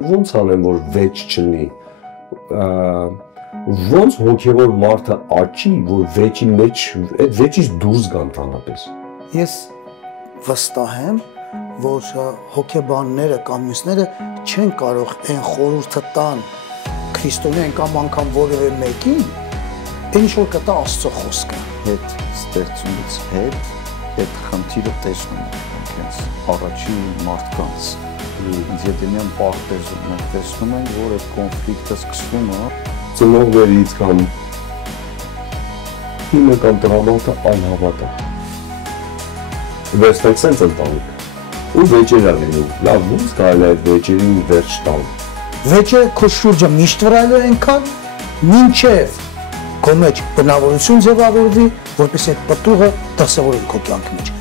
Ոնց անեմ, որ վեճ չլինի, ոնց հոգևոր մարդը աճի, որ վեճի մեջ, այդ վեճից դուրս գա ընդհանրապես։ Ես վստահ եմ, որ հոգեբանները կամ մյուսները չեն կարող այն խորհուրդը տան քրիստոնեան կամ անգամ որևէ մեկին, այն ինչ որ կտա Աստծո խոսքը։ Հետ ստեղծումից հետ այդ խնդիրը տեսնում ենք հենց առաջին մարդկանց։ Ինձ եթե միայն պարտեզում մենք տեսնում ենք, որ այդ կոնֆլիկտը սկսվում է ծնողներից կամ հիմը կամ տրամատը անհավատ է։ Վերստեք սենց ընտանիք։ Ու վեճեր է լինում, լավ ոնց կարելի է այդ վեճերին վերջ տալ։ Վեճը քո շուրջը միշտ վրայել է այնքան, մինչև քո մեջ բնավորություն ձևավորվի, որպես այդ պտուղը դրսևորվի քո կյանքի մեջ։